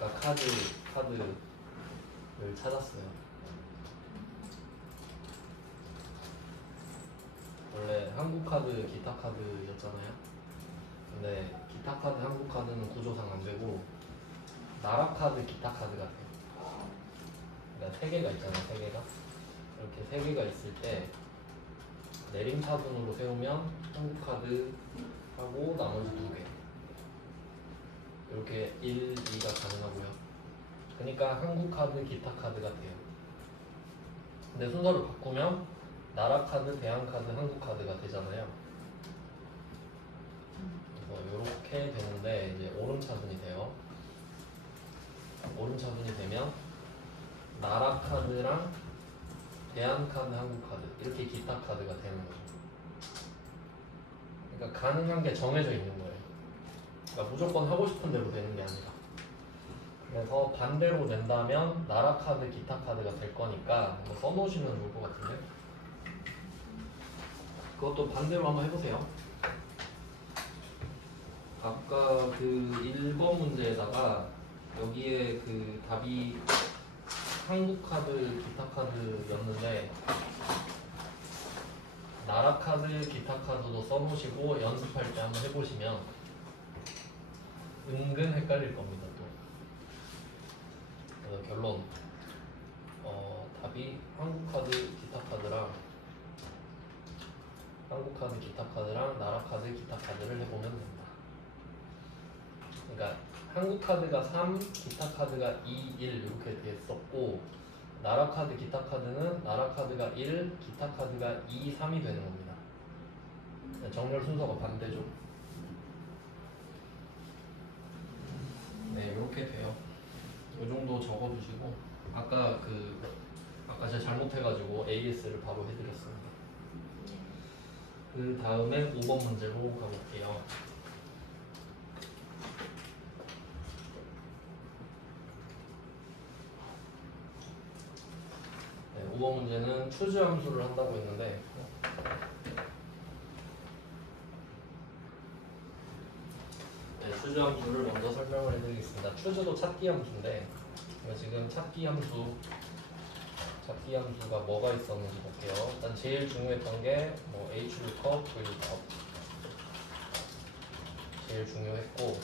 아까 카드를 찾았어요. 원래 한국카드, 기타카드였잖아요. 근데 기타카드, 한국카드는 구조상 안되고 나라카드, 기타카드가 돼요. 그러니까 3개가 있잖아요. 3개가 이렇게 3개가 있을 때 내림차순으로 세우면 한국카드하고 나머지 2개 이렇게 1, 2가 가능하고요. 그러니까 한국카드, 기타카드가 돼요. 근데 순서를 바꾸면 나라카드, 대한카드, 한국카드가 되잖아요. 그래서 이렇게 되는데 이제 오름차순이 돼요. 오름차순이 되면 나라카드랑 대한카드, 한국카드 이렇게 기타카드가 되는 거죠. 그러니까 가능한 게 정해져 있는 거예요. 그러니까 무조건 하고 싶은 대로 되는 게 아니라. 그래서 반대로 낸다면 나라카드, 기타카드가 될 거니까 써놓으시면 좋을 것 같은데 그것도 반대로 한번 해보세요. 아까 그 1번 문제에다가 여기에 그 답이 한국카드, 기타카드였는데 나라카드, 기타카드도 써놓으시고 연습할 때 한번 해보시면 은근 헷갈릴 겁니다. 또 그래서 결론 답이 한국카드, 기타카드랑 한국카드, 기타카드랑 나라카드, 기타카드를 해보면 된다. 그러니까 한국카드가 3, 기타카드가 2, 1 이렇게 됐었고 나라카드, 기타카드는 나라카드가 1, 기타카드가 2, 3이 되는 겁니다. 정렬 순서가 반대죠. 네, 이렇게 돼요. 이 정도 적어두시고 아까 제가 잘못해가지고 AS를 바로 해드렸습니다. 그 다음에 5번 문제로 가볼게요. 네, 5번 문제는 추즈 함수를 한다고 했는데 추즈 함수를 먼저 설명을 해드리겠습니다. 추즈도 찾기 함수인데 지금 찾기 함수가 뭐가 있었는지 볼게요. 일단 제일 중요했던 게 뭐 Hlookup, VLOOKUP 제일 중요했고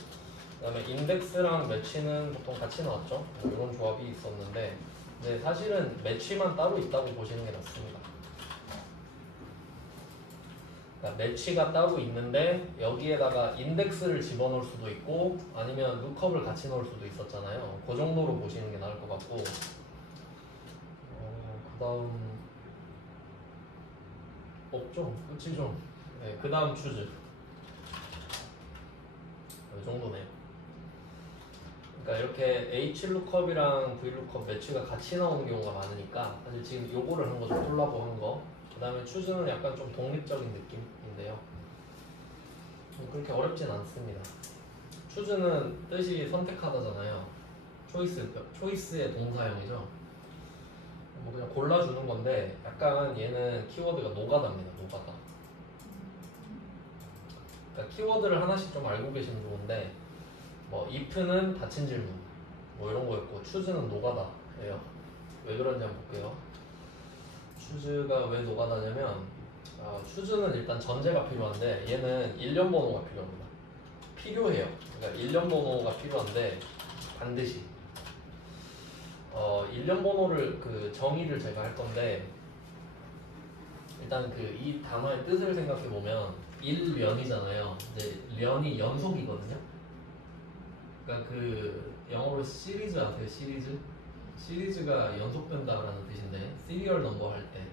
그 다음에 인덱스랑 매치는 보통 같이 나왔죠. 뭐 이런 조합이 있었는데 근데 사실은 매치만 따로 있다고 보시는 게 낫습니다. 그러니까 매치가 따로 있는데 여기에다가 인덱스를 집어넣을 수도 있고 아니면 룩업을 같이 넣을 수도 있었잖아요. 그 정도로 보시는 게 나을 것 같고 그 다음 없죠? 끝이죠? 네, 그 다음 추즈 이 정도네요. 그러니까 이렇게 H룩업이랑 V룩업 매치가 같이 나오는 경우가 많으니까 사실 지금 요거를 한 거죠. 콜라보 한 거. 그 다음에 추즈는 약간 좀 독립적인 느낌인데요. 그렇게 어렵진 않습니다. 추즈는 뜻이 선택하다잖아요. 초이스의 동사형이죠. 뭐 그냥 골라주는 건데 약간 얘는 키워드가 노가다입니다. 노가다. 그러니까 키워드를 하나씩 좀 알고 계시면 좋은데 뭐 if는 닫힌 질문 뭐 이런 거였고 추즈는 노가다예요. 왜 그런지 한번 볼게요. 추즈가 왜 노가다냐면 추즈는 일단 전제가 필요한데 얘는 일련 번호가 필요합니다. 필요해요. 그러니까 일련 번호가 필요한데 반드시 일련 번호를 정의를 제가 할 건데 일단 이 단어의 뜻을 생각해 보면 일련이잖아요. 근데 련이 연속이거든요. 그러니까 영어로 시리즈 아세요? 시리즈가 연속된다라는 뜻인데 시리얼 넘버 할 때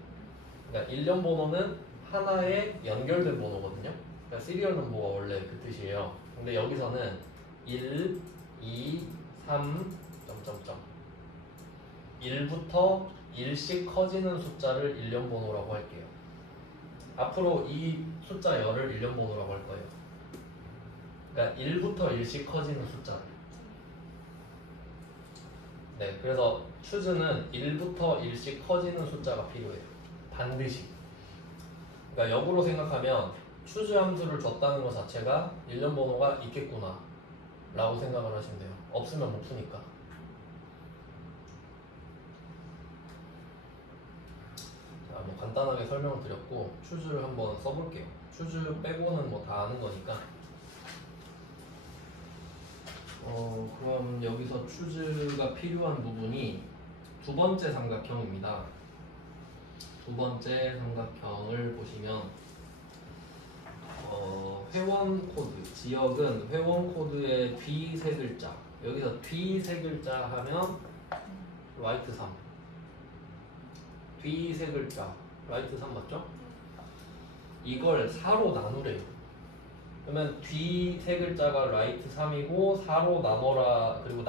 그러니까 일련 번호는 하나의 연결된 번호거든요. 그러니까 시리얼 넘버가 원래 그 뜻이에요. 근데 여기서는 1, 2, 3, 점점점 1부터 1씩 커지는 숫자를 일련 번호라고 할게요. 앞으로 이 숫자 열을 일련 번호라고 할 거예요. 그러니까 1부터 1씩 커지는 숫자를. 네, 그래서 추즈는 1부터 1씩 커지는 숫자가 필요해요. 반드시. 그러니까 역으로 생각하면 추즈 함수를 줬다는 것 자체가 일련 번호가 있겠구나 라고 생각을 하시면 돼요. 없으면 못 푸니까. 자, 뭐 간단하게 설명을 드렸고 추주를 한번 써볼게요. 추주 빼고는 뭐 다 아는 거니까. 그럼 여기서 추주가 필요한 부분이 두 번째 삼각형입니다. 두 번째 삼각형을 보시면 회원 코드, 지역은 회원 코드의 뒤 세 글자. 여기서 뒤 세 글자 하면 라이트 3. 뒤 세 글자, 라이트 3 맞죠? 이걸 4로 나누래요. 그러면 뒤 세 글자가 라이트 3이고 4로 나눠라. 그리고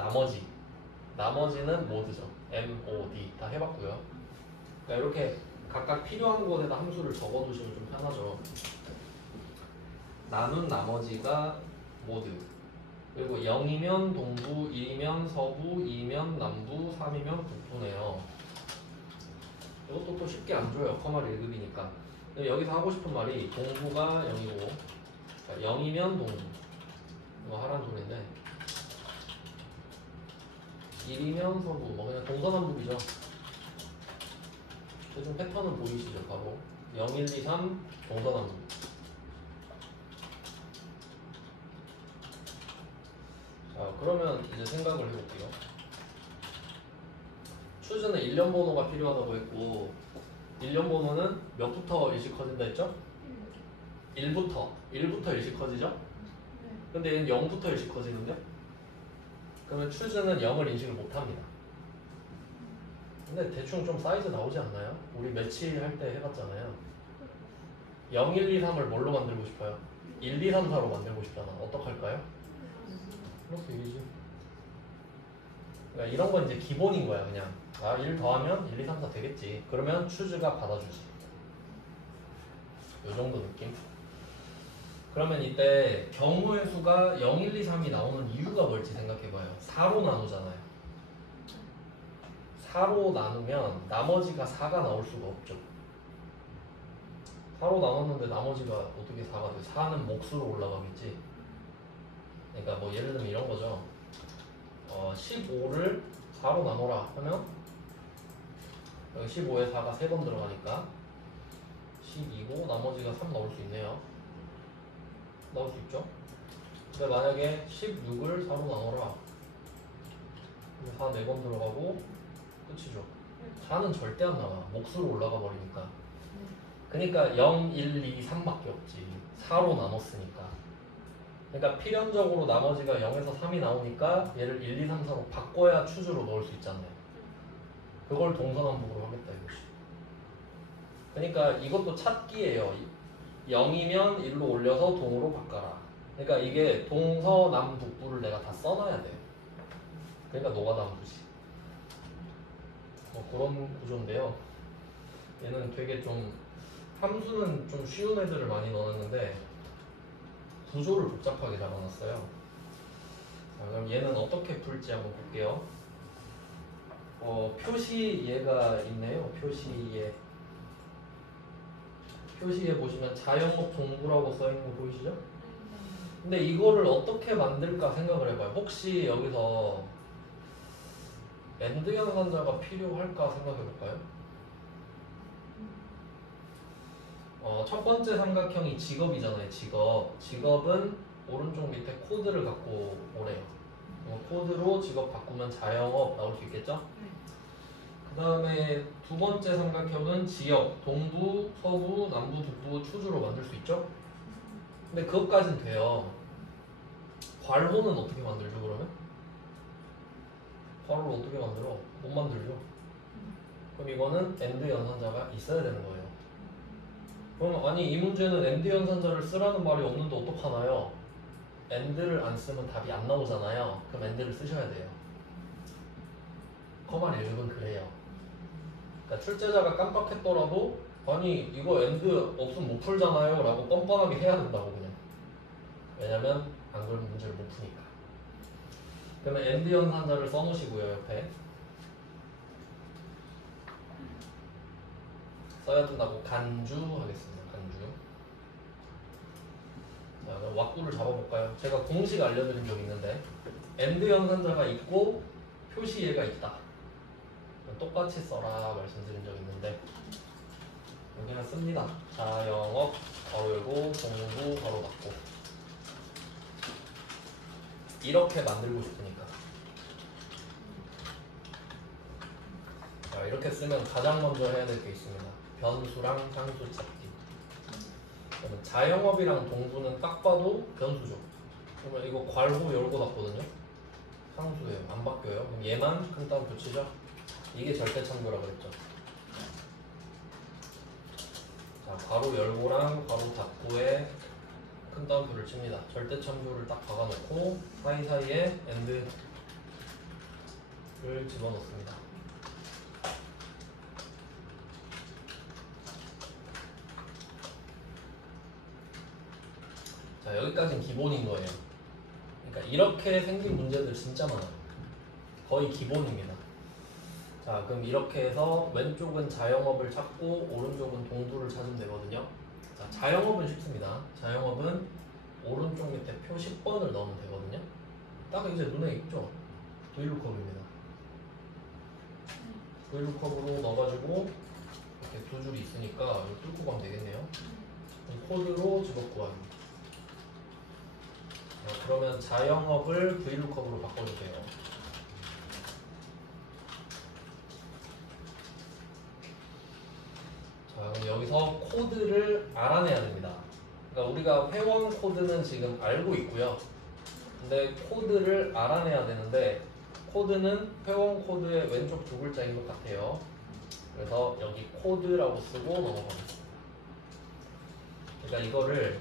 나머지는 모드죠. MOD 다 해봤고요. 그러니까 이렇게 각각 필요한 곳에다 함수를 적어두시면 좀 편하죠. 나눈 나머지가 모드. 그리고 0이면 동부, 1이면 서부, 2면 남부, 3이면 북부네요. 이것도 또 쉽게 안 줘요. 커말 1급이니까. 여기서 하고 싶은 말이 동부가 0이고 0이면 동부. 이거 하라는 소리인데 1이면 서부. 뭐 그냥 동서남북이죠. 대충 패턴은 보이시죠? 바로 0, 1, 2, 3 동서남북. 자, 그러면 이제 생각을 해볼게요. 추주는 일련 번호가 필요하다고 했고 일련 번호는 몇부터 일씩 커진다 했죠? 1부터 1씩 커지죠? 근데 얘는 0부터 일씩 커지는데? 그러면 추주는 0을 인식을 못합니다. 근데 대충 좀 사이즈 나오지 않나요? 우리 매치할 때 해봤잖아요. 0, 1, 2, 3을 뭘로 만들고 싶어요? 1, 2, 3, 4로 만들고 싶잖아. 어떡할까요? 플러스 1이지. 그러니까 이런 건 이제 기본인 거야. 그냥 1 더하면 1, 2, 3, 4 되겠지. 그러면 추주가 받아주지. 요 정도 느낌? 그러면 이때 경우의 수가 0, 1, 2, 3이 나오는 이유가 뭘지 생각해봐요. 4로 나누잖아요. 4로 나누면 나머지가 4가 나올 수가 없죠. 4로 나눴는데 나머지가 어떻게 4가 돼? 4는 몫으로 올라가겠지. 그러니까 뭐 예를 들면 이런 거죠. 15를 4로 나눠라 하면 여기 15에 4가 3번 들어가니까 12고 나머지가 3 나올 수 있네요. 나올 수 있죠. 근데 만약에 16을 4로 나눠라 4 4번 들어가고 끝이죠. 4는 절대 안 나와. 몫으로 올라가 버리니까. 그러니까 0, 1, 2, 3밖에 없지. 4로 나눴으니까. 그러니까 필연적으로 나머지가 0에서 3이 나오니까 얘를 1, 2, 3, 4로 바꿔야 추주로 넣을 수 있잖아요. 그걸 동서남북으로 하겠다 이것이. 그러니까 이것도 찾기예요. 0이면 1로 올려서 동으로 바꿔라. 그러니까 이게 동서남북부를 내가 다 써놔야 돼요. 그러니까 노가다함수지. 뭐 그런 구조인데요. 얘는 되게 좀 함수는 좀 쉬운 애들을 많이 넣었는데 구조를 복잡하게 잡아놨어요. 자, 그럼 얘는 어떻게 풀지 한번 볼게요. 표시예가 있네요. 표시예 보시면 자연목 동부라고 써있는 거 보이시죠? 근데 이거를 어떻게 만들까 생각을 해봐요. 혹시 여기서 엔드 연산자가 필요할까 생각해볼까요? 첫 번째 삼각형이 직업이잖아요. 직업은 오른쪽 밑에 코드를 갖고 오래요. 코드로 직업 바꾸면 자영업 나올 수 있겠죠? 그 다음에 두 번째 삼각형은 지역, 동부, 서부, 남부, 북부, 추주로 만들 수 있죠? 근데 그것까진 돼요. 괄호는 어떻게 만들죠 그러면? 괄호를 어떻게 만들어? 못 만들죠. 그럼 이거는 엔드 연산자가 있어야 되는 거예요. 그럼 아니 이 문제는 엔드 연산자를 쓰라는 말이 없는데 어떡하나요? 엔드를 안 쓰면 답이 안 나오잖아요. 그럼 엔드를 쓰셔야 돼요. 커말 1급은 그래요. 그러니까 출제자가 깜빡했더라도 아니 이거 엔드 없으면 못 풀잖아요 라고 뻔뻔하게 해야 된다고 그냥. 왜냐면 안 그러면 문제를 못 푸니까. 그러면 엔드 연산자를 써놓으시고요. 옆에 써야 된다고 간주 하겠습니다. 간주. 자, 자, 그럼 왁구를 잡아볼까요? 제가 공식 알려드린 적 있는데 AND 연산자가 있고 표시예가 있다. 똑같이 써라 말씀드린 적 있는데 여기는 씁니다. 자영업 괄호 열고 동부 괄호 닫고 이렇게 만들고 싶으니까. 자, 이렇게 쓰면 가장 먼저 해야 될 게 있습니다. 변수랑 상수 찾기. 그러면 자영업이랑 동부는 딱 봐도 변수죠. 그러면 이거 괄호 열고 닫거든요. 상수예요. 안 바뀌어요. 그럼 얘만 큰 따옴 붙이죠. 이게 절대 참고라 그랬죠. 자, 괄호 열고랑 괄호 닫고에 큰 따옴표를 칩니다. 절대 참조를 딱 박아놓고 사이사이에 AND를 집어넣습니다. 자, 여기까지는 기본인 거예요. 그러니까 이렇게 생긴 문제들 진짜 많아요. 거의 기본입니다. 자, 그럼 이렇게 해서 왼쪽은 자영업을 찾고 오른쪽은 동부를 찾으면 되거든요. 자, 자영업은 쉽습니다. 자영업은 오른쪽 밑에 표 10번을 넣으면 되거든요. 딱 이제 눈에 익죠? VLOOKUP입니다. VLOOKUP으로 넣어가지고 이렇게 두 줄이 있으니까 이거 뚫고 가면 되겠네요. 코드로 직업 구하기. 그러면 자영업을 VLOOKUP으로 바꿔주세요. 자, 그럼 여기서 코드를 알아내야 됩니다. 그러니까 우리가 회원 코드는 지금 알고 있고요. 근데 코드를 알아내야 되는데 코드는 회원 코드의 왼쪽 두 글자인 것 같아요. 그래서 여기 코드라고 쓰고 넘어가겠습니다. 그러니까 이거를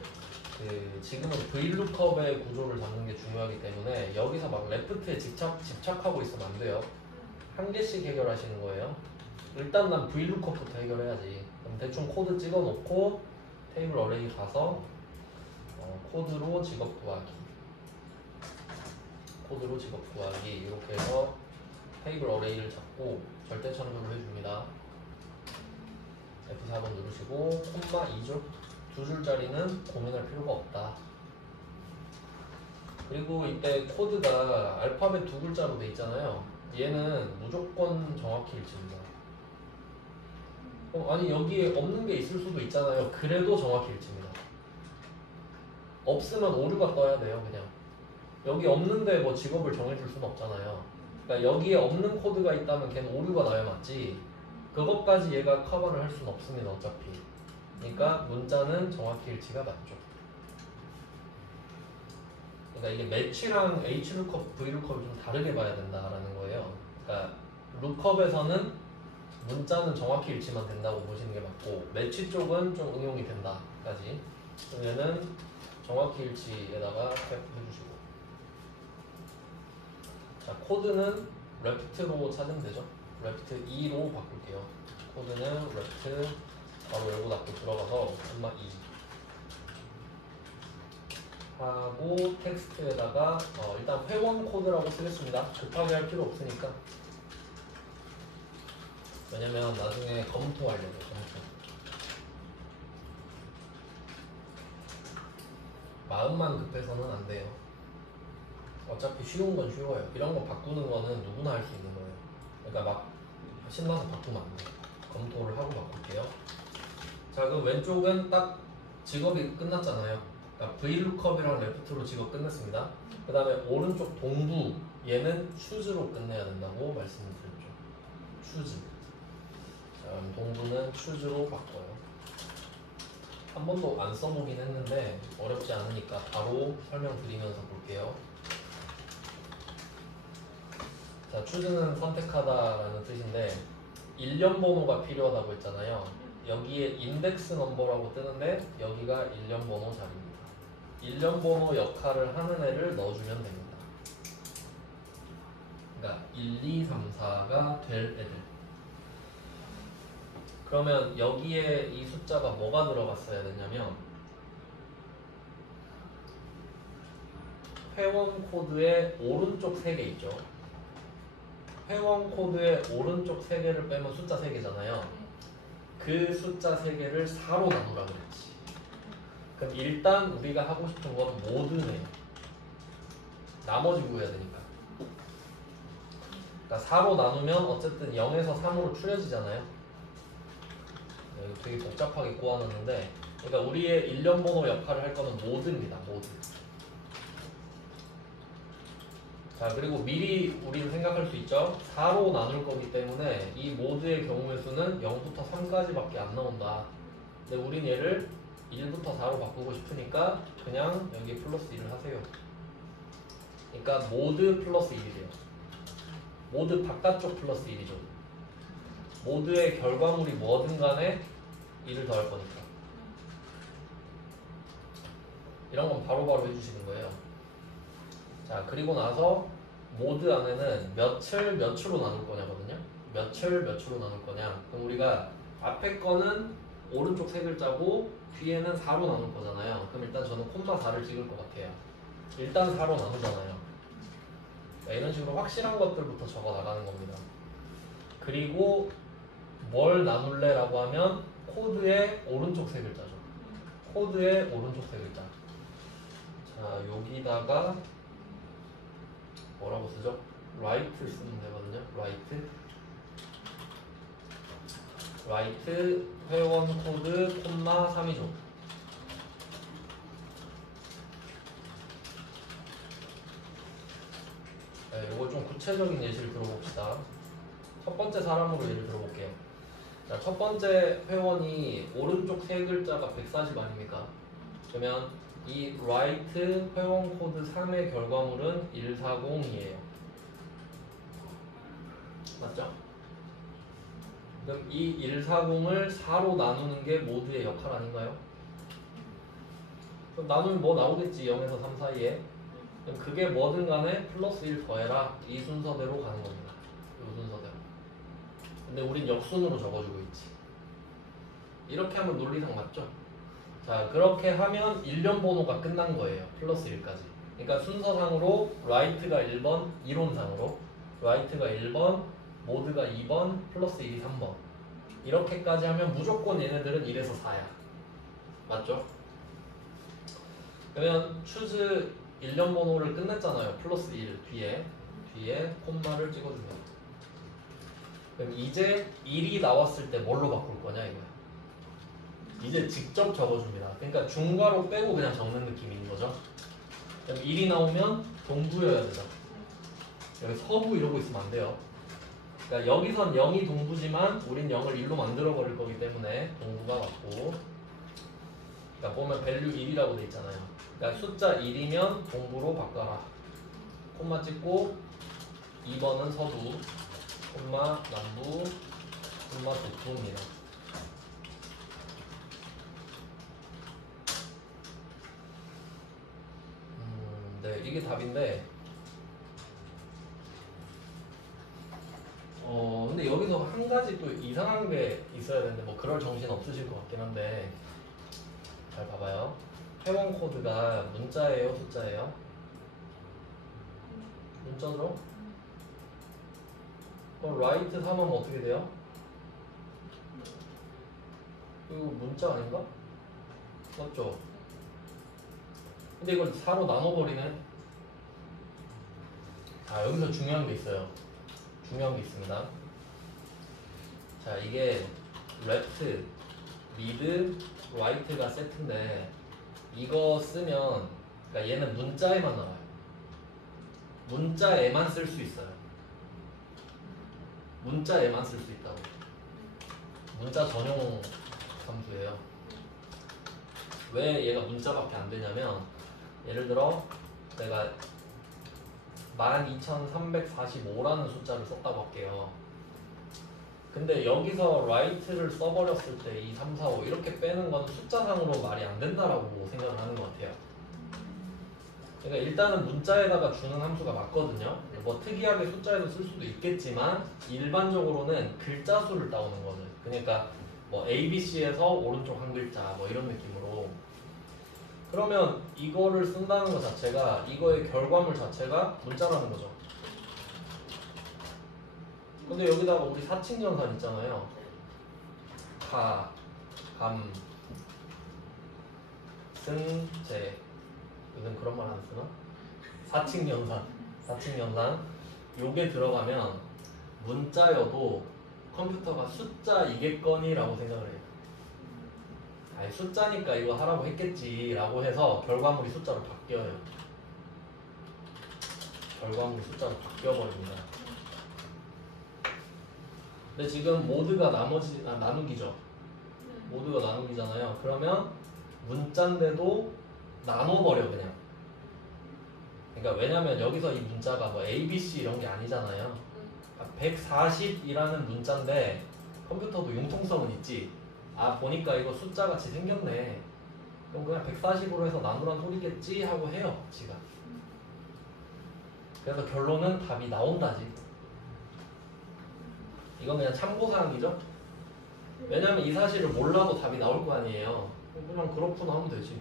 지금은 VLOOKUP의 구조를 잡는 게 중요하기 때문에 여기서 막 레프트에 집착하고 있으면 안 돼요. 한 개씩 해결하시는 거예요. 일단 난 VLOOKUP부터 해결해야지. 그럼 대충 코드 찍어 놓고 테이블 어레이 가서 코드로 직업 구하기, 코드로 직업 구하기 이렇게 해서 테이블 어레이를 잡고 절대 참조를 해줍니다. F4번 누르시고 콤마 2줄, 두 줄짜리는 고민할 필요가 없다. 그리고 이때 코드가 알파벳 두 글자로 돼 있잖아요. 얘는 무조건 정확히 일치입니다. 아니 여기에 없는 게 있을 수도 있잖아요. 그래도 정확히 일치입니다. 없으면 오류가 떠야 돼요. 그냥 여기 없는데 뭐 직업을 정해줄 수는 없잖아요. 그러니까 여기에 없는 코드가 있다면 걔는 오류가 나야 맞지 그것까지 얘가 커버를 할 수는 없습니다. 어차피. 그러니까 문자는 정확히 일치가 맞죠. 그러니까 이게 매치랑 HLOOKUP, VLOOKUP을 좀 다르게 봐야 된다라는 거예요. 그러니까 룩컵에서는 문자는 정확히 일치만 된다고 보시는 게 맞고 매치 쪽은 좀 응용이 된다까지. 그러면은 정확히 일치에다가 탭 해주시고, 자 코드는 레프트로 찾으면 되죠. 레프트 2로 바꿀게요. 코드는 레프트 바로 열고 닫고 들어가서 콤마 2 하고 텍스트에다가 일단 회원 코드라고 쓰겠습니다. 급하게 할 필요 없으니까. 왜냐면 나중에 검토하려고. 검토. 마음만 급해서는 안 돼요. 어차피 쉬운 건 쉬워요. 이런 거 바꾸는 거는 누구나 할 수 있는 거예요. 그러니까 막 신나서 바꾸면 안 돼요. 검토를 하고 바꿀게요. 자, 그럼 왼쪽은 딱 직업이 끝났잖아요. 그러니까 VLOOKUP이랑 레프트로 직업 끝냈습니다. 그 다음에 오른쪽 동부 얘는 추즈로 끝내야 된다고 말씀을 드렸죠. 추즈. 자, 그럼 동부는 추즈로 바꿔요. 한 번도 안 써보긴 했는데 어렵지 않으니까 바로 설명드리면서 볼게요. 자, 추즈는 선택하다라는 뜻인데 일련 번호가 필요하다고 했잖아요. 여기에 인덱스 넘버라고 뜨는데 여기가 일련 번호 자리입니다. 일련 번호 역할을 하는 애를 넣어주면 됩니다. 그러니까 1, 2, 3, 4가 될 애들. 그러면 여기에 이 숫자가 뭐가 들어갔어야 되냐면 회원 코드의 오른쪽 3개 있죠. 회원 코드의 오른쪽 3개를 빼면 숫자 3개잖아요. 그 숫자 3개를 4로 나누라 그랬지. 그럼 일단 우리가 하고 싶은 건 모드네요. 나머지 구해야 되니까. 그러니까 4로 나누면 어쨌든 0에서 3으로 추려지잖아요. 이거 되게 복잡하게 꼬아놨는데, 그러니까 우리의 일련 번호 역할을 할 거는 모드입니다. 모드. 자, 그리고 미리 우리는 생각할 수 있죠. 4로 나눌 거기 때문에 이 모드의 경우의 수는 0부터 3까지밖에 안 나온다. 근데 우린 얘를 1부터 4로 바꾸고 싶으니까 그냥 여기 플러스 1을 하세요. 그러니까 모드 플러스 1이래요. 모드 바깥쪽 플러스 1이죠. 모드의 결과물이 뭐든 간에 1을 더할 거니까. 이런 건 바로바로 해주시는 거예요. 자, 그리고 나서 모드 안에는 몇을 몇으로 나눌 거냐거든요. 몇을 몇으로 나눌 거냐. 그럼 우리가 앞에 거는 오른쪽 세 글자고 뒤에는 4로 나눌 거잖아요. 그럼 일단 저는 콤마 4를 찍을 것 같아요. 일단 4로 나누잖아요. 이런 식으로 확실한 것들부터 적어 나가는 겁니다. 그리고 뭘 나눌래 라고 하면 코드의 오른쪽 세 글자죠. 코드의 오른쪽 세 글자. 자, 여기다가 뭐라고 쓰죠? 라이트 쓰면 되거든요. 라이트 회원 코드 콤마 3이죠. 네, 이거 좀 구체적인 예시를 들어봅시다. 첫 번째 사람으로 예를 들어볼게요. 자, 첫 번째 회원이 오른쪽 세 글자가 140 아닙니까? 그러면 이 write 회원 코드 3의 결과물은 140이에요. 맞죠? 그럼 이 140을 4로 나누는 게 모드의 역할 아닌가요? 그럼 나누면 뭐 나오겠지? 0에서 3 사이에. 그럼 그게 뭐든 간에 플러스 1 더해라. 이 순서대로 가는 겁니다. 이 순서대로. 근데 우린 역순으로 적어주고 있지. 이렇게 하면 논리상 맞죠? 자, 그렇게 하면 일련 번호가 끝난 거예요. 플러스 1까지. 그러니까 순서상으로 라이트가 1번, 이론상으로 라이트가 1번, 모드가 2번, 플러스 1이 3번. 이렇게까지 하면 무조건 얘네들은 1에서 4야. 맞죠? 그러면 추즈 일련 번호를 끝냈잖아요. 플러스 1 뒤에 콤마를 찍어줍니다. 그럼 이제 1이 나왔을 때 뭘로 바꿀 거냐 이거야. 이제 직접 적어줍니다. 그러니까 중괄호 빼고 그냥 적는 느낌인 거죠. 그럼 1이 나오면 동부여야 되죠. 여기 서부 이러고 있으면 안 돼요. 그러니까 여기선 0이 동부지만 우린 0을 1로 만들어 버릴 거기 때문에 동부가 맞고, 그러니까 보면 value 1이라고 돼 있잖아요. 그러니까 숫자 1이면 동부로 바꿔라. 콤마 찍고 2번은 서부, 콤마 남부, 콤마 북부입니다. 네, 이게 답인데, 근데 여기서 한 가지 또 이상한 게 있어야 되는데, 뭐 그럴 정신 없으실 것 같긴 한데, 잘 봐봐요. 회원 코드가 문자예요, 숫자예요? 문자죠? 그럼 라이트 3하면 어떻게 돼요? 이거 문자 아닌가? 맞죠? 근데 이걸 4로 나눠버리네. 자, 여기서 중요한 게 있어요. 중요한 게 있습니다. 자, 이게 left, mid, right가 세트인데 이거 쓰면, 그러니까 얘는 문자에만 나와요. 문자에만 쓸 수 있어요. 문자에만 쓸 수 있다고. 문자 전용 함수예요. 왜 얘가 문자밖에 안 되냐면, 예를 들어 내가 12345라는 숫자를 썼다고 할게요. 근데 여기서 write를 써버렸을 때 2, 3, 4, 5 이렇게 빼는 건 숫자상으로 말이 안 된다라고 생각을 하는 것 같아요. 그러니까 일단은 문자에다가 주는 함수가 맞거든요. 뭐 특이하게 숫자에도 쓸 수도 있겠지만 일반적으로는 글자 수를 따오는 거죠. 그러니까 뭐 ABC에서 오른쪽 한 글자 뭐 이런 느낌으로. 그러면 이거를 쓴다는 것 자체가, 이거의 결과물 자체가 문자라는 거죠. 근데 여기다가 우리 사칭전산 있잖아요. 가, 감, 승제. 요즘 그런 말 안 쓰나? 사칙연산. 요게 들어가면 문자여도 컴퓨터가 숫자이겠거니라고 생각을 해요. 아니 숫자니까 이거 하라고 했겠지라고 해서 결과물이 숫자로 바뀌어요. 결과물이 숫자로 바뀌어버립니다. 근데 지금 모드가 나누기죠. 모드가 나누기잖아요. 그러면 문자인데도 나눠버려 그냥. 그러니까 왜냐면 여기서 이 문자가 뭐 A, B, C 이런 게 아니잖아요. 140이라는 문자인데 컴퓨터도 융통성은 있지. 아 보니까 이거 숫자같이 생겼네. 그럼 그냥 140으로 해서 나누란 소리겠지 하고 해요 지가. 그래서 결론은 답이 나온다지. 이건 그냥 참고사항이죠. 왜냐면 이 사실을 몰라도 답이 나올 거 아니에요. 그냥 그렇구나 하면 되지.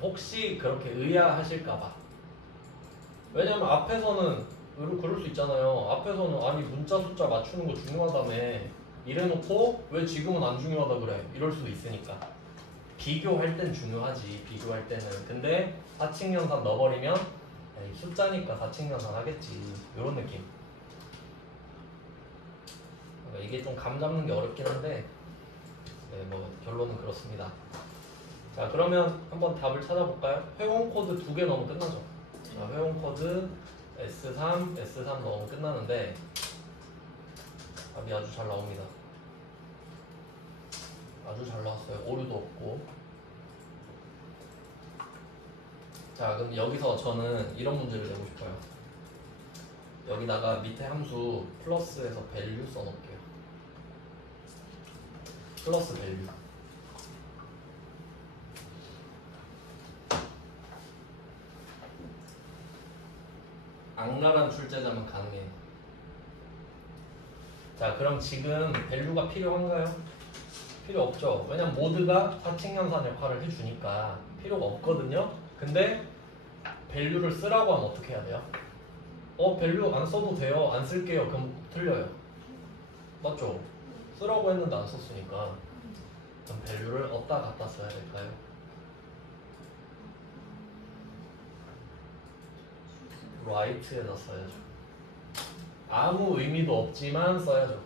혹시 그렇게 의아하실까봐. 왜냐면 앞에서는 그럴 수 있잖아요. 앞에서는 아니 문자 숫자 맞추는 거 중요하다며 이래놓고 왜 지금은 안 중요하다 그래 이럴 수도 있으니까. 비교할 땐 중요하지. 비교할 때는. 근데 사칙연산 넣어버리면 에이, 숫자니까 사칙연산 하겠지 이런 느낌. 그러니까 이게 좀 감 잡는 게 어렵긴 한데 네, 뭐 결론은 그렇습니다. 자 그러면 한번 답을 찾아볼까요? 회원 코드 2개 넣으면 끝나죠. 자, 회원 코드 S3 넣으면 끝나는데 답이 아주 잘 나옵니다. 아주 잘 나왔어요. 오류도 없고. 자 그럼 여기서 저는 이런 문제를 내고 싶어요. 여기다가 밑에 함수 플러스에서 밸류 써놓을게요. 플러스 밸류. 악랄한 출제자면 가능해요. 자 그럼 지금 밸류가 필요한가요? 필요 없죠. 왜냐면 모드가 사칙연산 역할을 해주니까 필요가 없거든요. 근데 밸류를 쓰라고 하면 어떻게 해야 돼요? 밸류 안 써도 돼요. 안 쓸게요. 그럼 틀려요. 맞죠? 쓰라고 했는데 안 썼으니까. 그럼 밸류를 어디다 갖다 써야 될까요? right에다 써야죠. 아무 의미도 없지만 써야죠.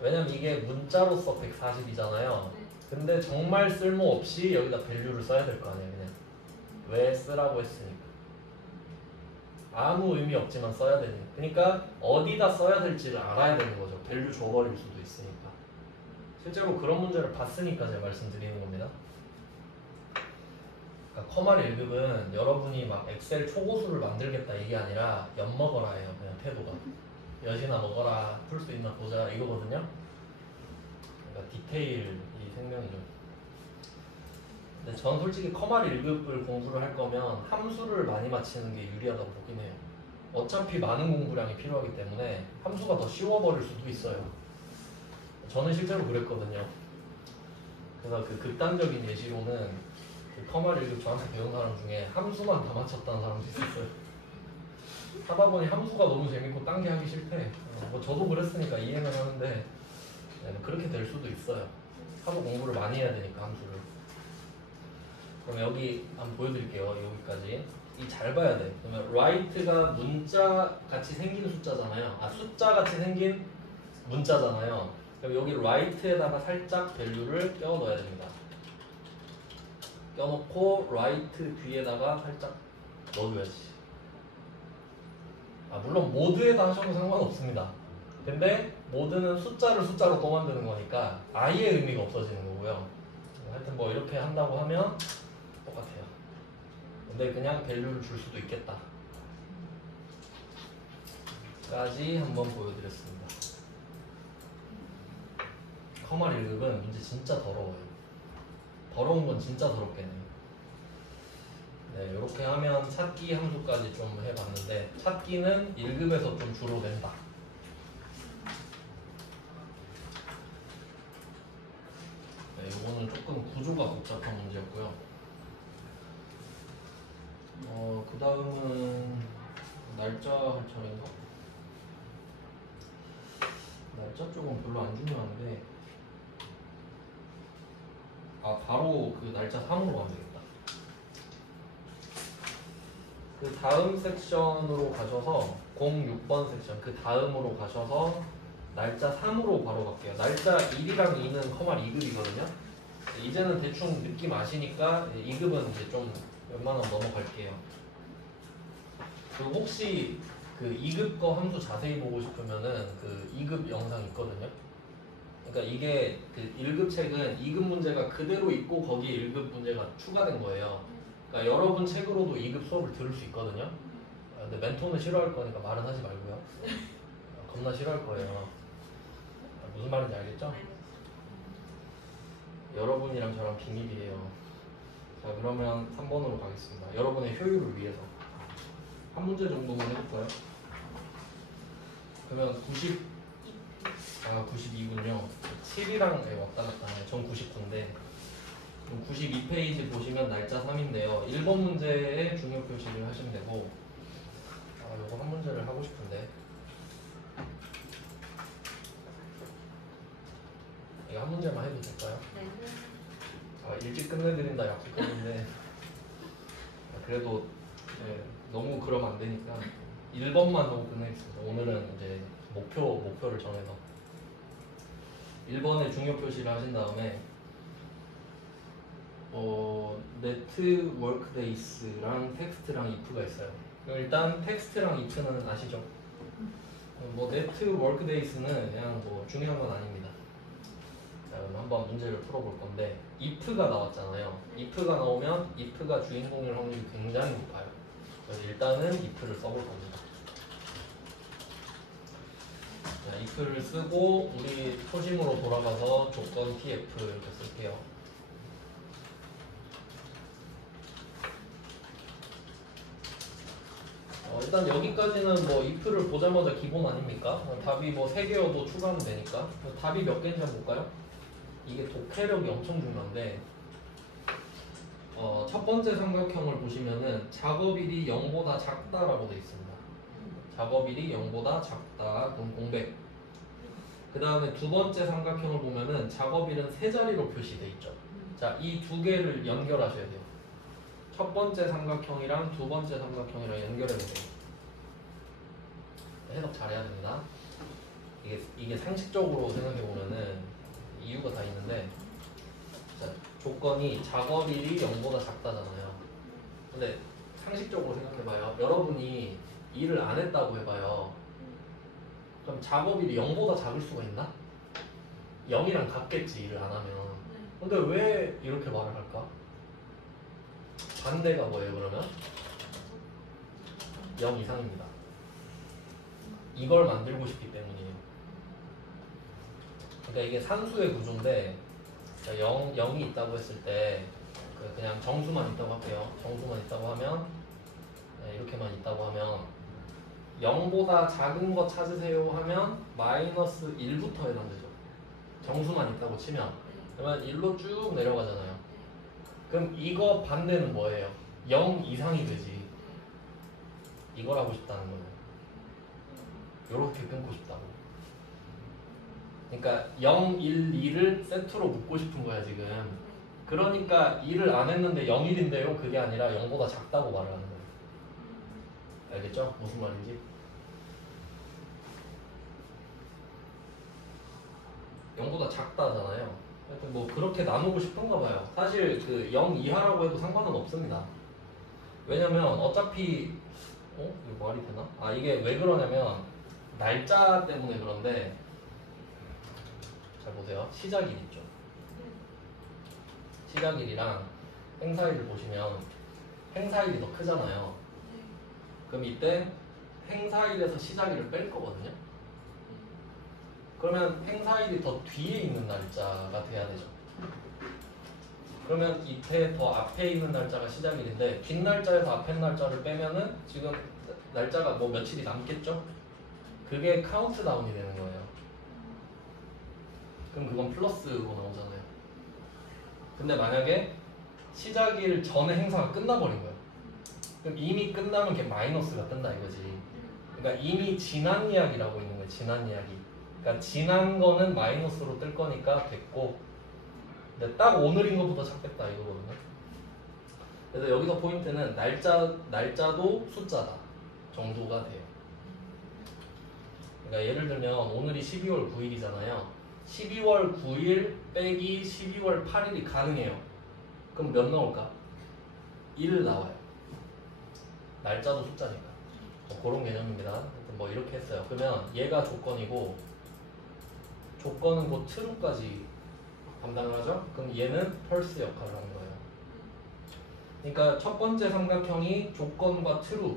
왜냐면 이게 문자로서 140이잖아요. 근데 정말 쓸모없이 여기다 밸류를 써야 될 거 아니에요. 그냥 왜 쓰라고 했으니까. 아무 의미 없지만 써야 되니까. 그러니까 어디다 써야 될지를 알아야 되는 거죠. 밸류 줘버릴 수도 있으니까. 실제로 그런 문제를 봤으니까 제가 말씀드리는 겁니다. 그러니까 커말 1급은 여러분이 막 엑셀 초고수를 만들겠다 이게 아니라 엿먹어라예요. 그냥 태도가. 엿이나 먹어라. 풀 수 있나 보자 이거거든요. 그러니까 디테일이 생명이죠. 근데 전 솔직히 커말 1급을 공부를 할 거면 함수를 많이 맞히는 게 유리하다고 보긴 해요. 어차피 많은 공부량이 필요하기 때문에 함수가 더 쉬워버릴 수도 있어요. 저는 실제로 그랬거든요. 그래서 그 극단적인 예시로는 그 커말 1급 저한테 배운 사람 중에 함수만 다 맞췄다는 사람도 있었어요. 하다 보니 함수가 너무 재밌고 딴 게 하기 싫대. 뭐 저도 그랬으니까 이해는 하는데 네, 그렇게 될 수도 있어요. 하도 공부를 많이 해야 되니까 함수를. 그럼 여기 한번 보여드릴게요. 여기까지. 이 잘 봐야 돼. 그러면 right가 문자 같이 생긴 숫자잖아요. 숫자 같이 생긴 문자잖아요. 그럼 여기 right에다가 살짝 밸류를 껴 넣어야 됩니다. 껴놓고 right 뒤에다가 살짝 넣어줘야지. 물론 모드에다 하셔도 상관없습니다. 근데 모드는 숫자를 숫자로 또 만드는 거니까 아예 의미가 없어지는 거고요. 하여튼 뭐 이렇게 한다고 하면 똑같아요. 근데 그냥 밸류를 줄 수도 있겠다. 까지 한번 보여드렸습니다. 커말 1급은 문제 진짜 더러워요. 더러운 건 진짜 더럽겠네요. 네, 이렇게 하면 찾기 함수까지 좀 해봤는데 찾기는 1급에서 좀 주로 낸다. 네, 이거는 조금 구조가 복잡한 문제였고요. 그 다음은 날짜 할 차례인가? 날짜 쪽은 별로 안 중요한데 바로 그 날짜 3으로 가면 되겠다. 그 다음 섹션으로 가셔서 06번 섹션 그 다음으로 가셔서 날짜 3으로 바로 갈게요. 날짜 1이랑 2는 커말 2급이거든요. 이제는 대충 느낌 아시니까 2급은 이제 좀 웬만하면 넘어갈게요. 그 혹시 그 2급 거 함수 자세히 보고 싶으면은 그 2급 영상 있거든요. 그러니까 이게 그 1급 책은 2급 문제가 그대로 있고 거기에 1급 문제가 추가된 거예요. 그러니까 여러분 책으로도 2급 수업을 들을 수 있거든요. 근데 멘토는 싫어할 거니까 말은 하지 말고요. 겁나 싫어할 거예요. 무슨 말인지 알겠죠? 여러분이랑 저랑 비밀이에요. 자, 그러면 3번으로 가겠습니다. 여러분의 효율을 위해서 한 문제 정도만 해볼까요? 그러면 92군요. 7이랑 왔다 갔다 하네. 전 99인데 92페이지 보시면 날짜 3인데요. 1번 문제에 중요 표시를 하시면 되고 요거 한 문제를 하고 싶은데 이거 한 문제만 해도 될까요? 네. 일찍 끝내드린다 약속했는데 그래도 너무 그러면 안 되니까 1번만 하고 끝내겠습니다. 오늘은 이제 목표를 정해서 1번에 중요 표시를 하신 다음에 네트 워크데이스랑 텍스트랑 if가 있어요. 그럼 일단 텍스트랑 if는 아시죠? 네트 워크데이스는 그냥 중요한 건 아닙니다. 자, 그럼 한번 문제를 풀어볼 건데 if가 나왔잖아요. if가 나오면 if가 주인공일 확률이 굉장히 높아요. 그래서 일단은 if를 써볼 겁니다. 자, if를 쓰고 우리 초심으로 돌아가서 조건 tf 이렇게 쓸게요. 일단 여기까지는 if를 보자마자 기본 아닙니까? 답이 3개여도 추가는 되니까. 답이 몇 개인지 한번 볼까요? 이게 독해력이 엄청 중요한데 첫 번째 삼각형을 보시면은 작업일이 0보다 작다라고 되어 있습니다. 작업일이 0보다 작다. 그럼 공백. 그 다음에 두 번째 삼각형을 보면은 작업일은 세 자리로 표시되어 있죠. 자, 이 두 개를 연결하셔야 돼요. 첫 번째 삼각형이랑 두 번째 삼각형이랑 연결해보세요. 해석 잘해야 됩니다. 이게 상식적으로 생각해보면은 이유가 다 있는데 자, 조건이 작업일이 0보다 작다잖아요. 근데 상식적으로 생각해봐요. 여러분이 일을 안 했다고 해봐요. 그럼 작업일이 0보다 작을 수가 있나? 0이랑 같겠지, 일을 안 하면. 근데 왜 이렇게 말을 할까? 반대가 뭐예요, 그러면? 0 이상입니다. 이걸 만들고 싶기 때문이에요. 그러니까 이게 산수의 구조인데 0이 있다고 했을 때 그냥 정수만 있다고 할게요. 정수만 있다고 하면 이렇게만 있다고 하면 0보다 작은 거 찾으세요 하면 마이너스 1부터 해당되죠. 정수만 있다고 치면 그러면 1로 쭉 내려가잖아요. 그럼 이거 반대는 뭐예요? 0 이상이 되지. 이걸 하고 싶다는 거예요. 요렇게 끊고 싶다고. 그러니까 0, 1, 2를 세트로 묶고 싶은 거야 지금. 그러니까 2를 안 했는데 0, 1인데요. 그게 아니라 0보다 작다고 말을 하는 거예요. 알겠죠? 무슨 말인지? 0보다 작다잖아요. 하여튼 그렇게 나누고 싶은가 봐요. 사실 그 0 이하라고 해도 상관은 없습니다. 왜냐면 어차피 이거 말이 되나? 이게 왜 그러냐면 날짜 때문에 그런데 잘 보세요. 시작일 있죠. 시작일이랑 행사일을 보시면 행사일이 더 크잖아요. 그럼 이때 행사일에서 시작일을 뺄 거거든요. 그러면 행사일이 더 뒤에 있는 날짜가 돼야 되죠. 그러면 이때 더 앞에 있는 날짜가 시작일인데 뒷날짜에서 앞에 날짜를 빼면은 지금 날짜가 며칠이 남겠죠? 그게 카운트다운이 되는 거예요. 그럼 그건 플러스로 나오잖아요. 근데 만약에 시작일 전에 행사가 끝나버린 거예요. 그럼 이미 끝나면 걔 마이너스가 뜬다 이거지. 그러니까 이미 지난 이야기라고 있는 거예요. 지난 이야기. 그러니까 지난 거는 마이너스로 뜰 거니까 됐고 근데 딱 오늘인 것보다 작겠다 이거거든요. 그래서 여기서 포인트는 날짜도 숫자다 정도가 돼요. 그러니까 예를 들면 오늘이 12월 9일이잖아요. 12월 9일 빼기 12월 8일이 가능해요. 그럼 몇 나올까? 1 나와요. 날짜도 숫자니까. 그런 개념입니다. 뭐 이렇게 했어요. 그러면 얘가 조건이고 조건은 곧 true까지 담당을 하죠? 그럼 얘는 false 역할을 하는 거예요. 그러니까 첫 번째 삼각형이 조건과 true,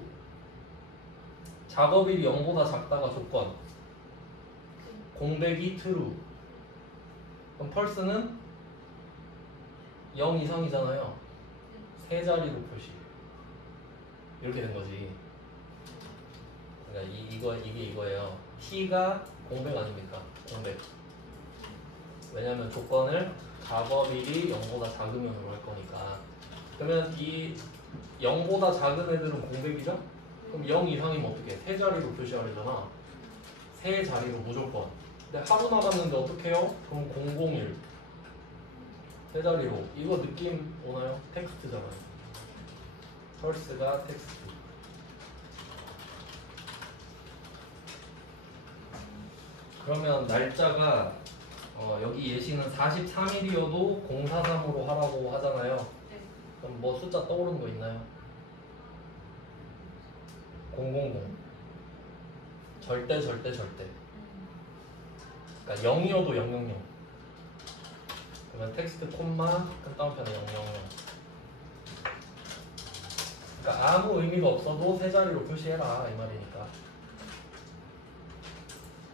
작업일이 0보다 작다가 조건, 공백이 true. 그럼 false는 0 이상이잖아요. 세 자리로 표시. 이렇게 된 거지. 그러니까 이게 이거예요. t가 공백 아닙니까? 공백. 왜냐면 조건을 작업일이 0보다 작으면으로 할 거니까. 그러면 이 0보다 작은 애들은 공백이죠? 그럼 0 이상이면 어떻게? 세 자리로 표시하려잖아. 세 자리로 무조건. 근데 하루 남았는데 어떻게 해요? 그럼 001. 세 자리로. 이거 느낌 오나요? 텍스트잖아요. false가 텍스트. 그러면 날짜가 여기 예시는 43일이어도 043으로 하라고 하잖아요. 네. 그럼 뭐 숫자 떠오르는 거 있나요? 000. 절대. 그러니까 0이어도 000. 그러면 텍스트 콤마 끝다운편에 000. 그러니까 아무 의미가 없어도 세 자리로 표시해라 이 말이니까.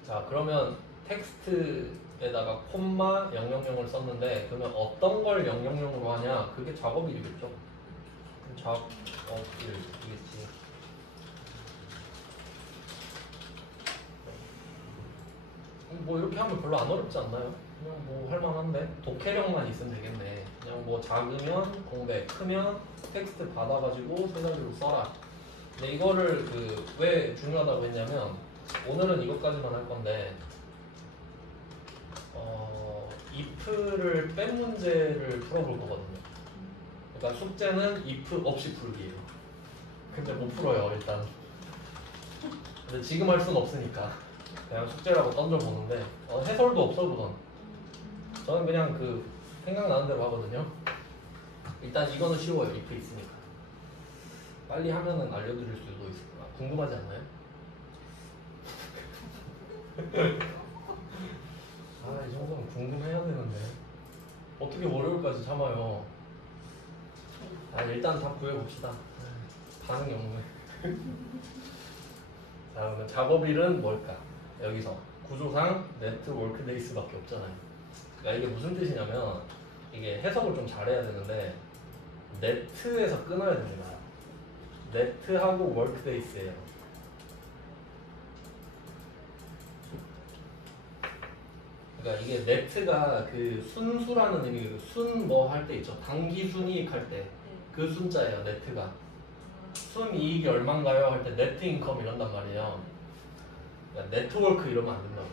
자, 그러면 텍스트에다가 콤마 000을 썼는데 그러면 어떤 걸 000으로 하냐? 그게 작업일이겠죠. 작업일이겠지. 뭐 이렇게 하면 별로 안 어렵지 않나요? 그냥 뭐 할만한데 독해력만 있으면 되겠네. 그냥 뭐 작으면 공백, 크면 텍스트 받아가지고 세 자리로 써라. 근데 이거를 왜 중요하다고 했냐면 오늘은 이것까지만 할 건데 if를 뺀 문제를 풀어볼 거거든요. 그러니까 숙제는 if 없이 풀기예요. 근데 못 풀어요 일단. 근데 지금 할 수는 없으니까 그냥 숙제라고 던져보는데 해설도 없어보던. 저는 그냥 생각나는 대로 하거든요. 일단 이거는 쉬워요. if 있으니까. 빨리 하면은 알려드릴 수도 있을 거야. 궁금하지 않나요? 이 정도는 궁금해야 되는데 어떻게 월요일까지 참아요. 일단 다 구해봅시다. 반응이 없네. 자, 그러면 작업일은 뭘까? 여기서 구조상 네트워크 데이스밖에 없잖아요. 그러니까 이게 무슨 뜻이냐면 이게 해석을 좀 잘해야 되는데 네트에서 끊어야 됩니다. 네트하고 월크데이스예요. 그러니까 이게 네트가 순수라는 의미, 순 뭐 할 때 있죠. 당기순이익 할 때 그 순자예요. 네트가. 순이익이 얼마인가요? 할 때 네트 인컴 이런단 말이에요. 그러니까 네트워크 이러면 안 된다고.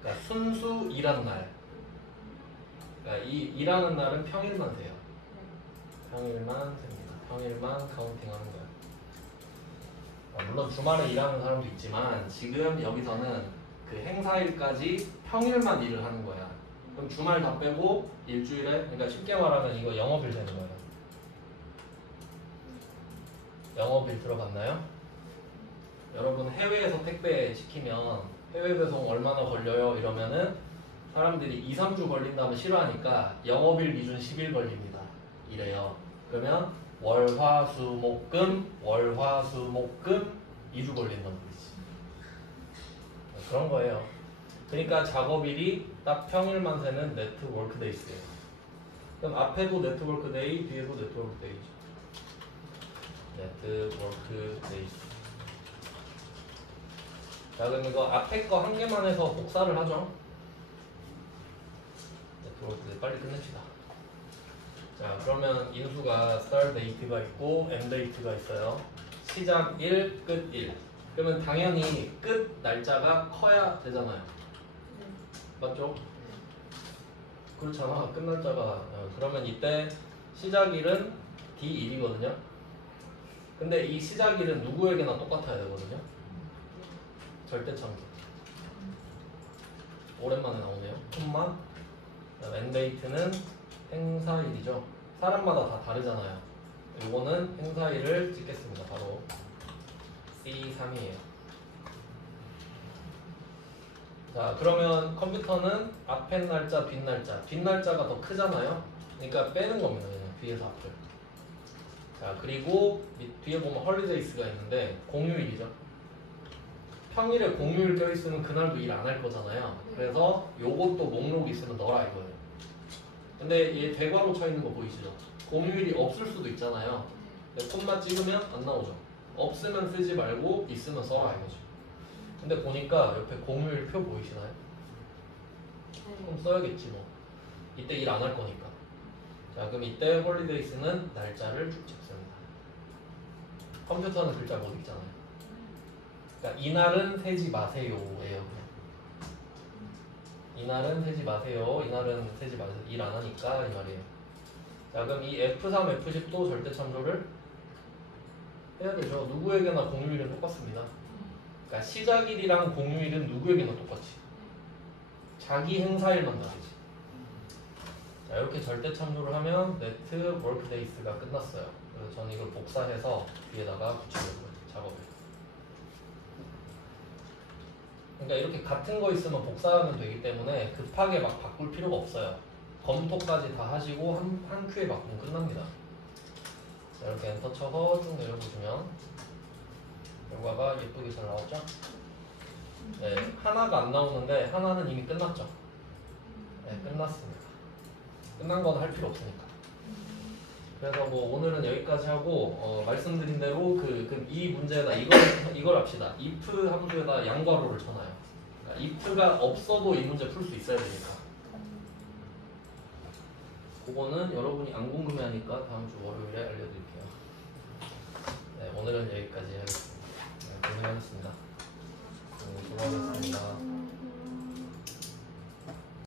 그러니까 순수 일하는 날. 그러니까 이 일하는 날은 평일만 돼요. 평일만 됩니다. 평일만 카운팅하는 거예요. 물론 주말에 일하는 사람도 있지만 지금 여기서는 행사일까지 평일만 일을 하는 거야. 그럼 주말 다 빼고 일주일에, 그러니까 쉽게 말하면 이거 영업일 되는 거예요. 영업일 들어갔나요? 여러분 해외에서 택배 시키면 해외 배송 얼마나 걸려요? 이러면은 사람들이 2, 3주 걸린다면 싫어하니까 영업일 기준 10일 걸립니다. 이래요. 그러면 월, 화, 수, 목, 금, 월, 화, 수, 목, 금 2주 걸린다는 거지. 그런 거예요. 그러니까 작업일이 딱 평일만 세는 네트워크 데이스예요. 그럼 앞에도 네트워크 데이, 뒤에도 네트워크 데이죠. 네트워크 데이스. 자, 그럼 이거 앞에 거 한 개만 해서 복사를 하죠. 네트워크 데이 빨리 끝냅시다. 자, 그러면 인수가 start date가 있고 end date가 있어요. 시작 1, 끝 1. 그러면 당연히 끝 날짜가 커야 되잖아요. 맞죠? 그렇잖아. 끝 날짜가 그러면 이때 시작일은 D1이거든요. 근데 이 시작일은 누구에게나 똑같아야 되거든요. 절대참조. 오랜만에 나오네요. 콤마 엔데이트는 행사일이죠. 사람마다 다 다르잖아요. 이거는 행사일을 찍겠습니다. 바로 C3이에요. 자, 그러면 컴퓨터는 앞에 날짜, 뒷 날짜. 뒷 날짜가 더 크잖아요. 그러니까 빼는 겁니다. 그냥 뒤에서 앞을. 자, 그리고 뒤에 보면 헐리데이스가 있는데 공휴일이죠. 평일에 공휴일 껴있으면 그날도 일 안 할 거잖아요. 그래서 요것도 목록 있으면 넣어라 이거예요. 근데 얘 대괄호 쳐 있는 거 보이시죠? 공휴일이 없을 수도 있잖아요. 근데 콤마 찍으면 안 나오죠. 없으면 쓰지 말고 있으면 써라 이거죠. 근데 보니까 옆에 공휴일 표 보이시나요? 그럼 써야겠지 뭐. 이때 일 안 할 거니까. 자, 그럼 이때 홀리데이스는 날짜를 쭉 찍습니다. 컴퓨터는 글자 못 읽잖아요. 그러니까 이날은 세지 마세요예요. 이날은 세지 마세요. 이날은 세지 마세요. 일 안 하니까 이 말이에요. 자, 그럼 이 F3, F10도 절대 참조를 해야 되죠. 누구에게나 공휴일은 똑같습니다. 그러니까 시작일이랑 공휴일은 누구에게나 똑같이. 자기 행사일만 다르지. 자, 이렇게 절대 참조를 하면 net workdays가 끝났어요. 그래서 저는 이걸 복사해서 뒤에다가 붙이려고요. 작업을. 그러니까 이렇게 같은 거 있으면 복사하면 되기 때문에 급하게 막 바꿀 필요가 없어요. 검토까지 다 하시고 한 큐에 바꾸면 끝납니다. 자, 이렇게 엔터 쳐서 쭉 내려보시면 결과가 예쁘게 잘 나왔죠? 네, 하나가 안 나오는데 하나는 이미 끝났죠? 네, 끝났습니다. 끝난 건 할 필요 없으니까. 그래서 뭐 오늘은 여기까지 하고 말씀드린 대로 이 문제에다 이걸 합시다. if 함수에다 양괄호를 쳐놔요. 그러니까 if가 없어도 이 문제 풀 수 있어야 되니까. 그거는 여러분이 안 궁금해하니까 다음 주 월요일에 알려드릴게요. 네, 오늘은 여기까지 하겠습니다. 네, 고생하셨습니다. 수고하셨습니다.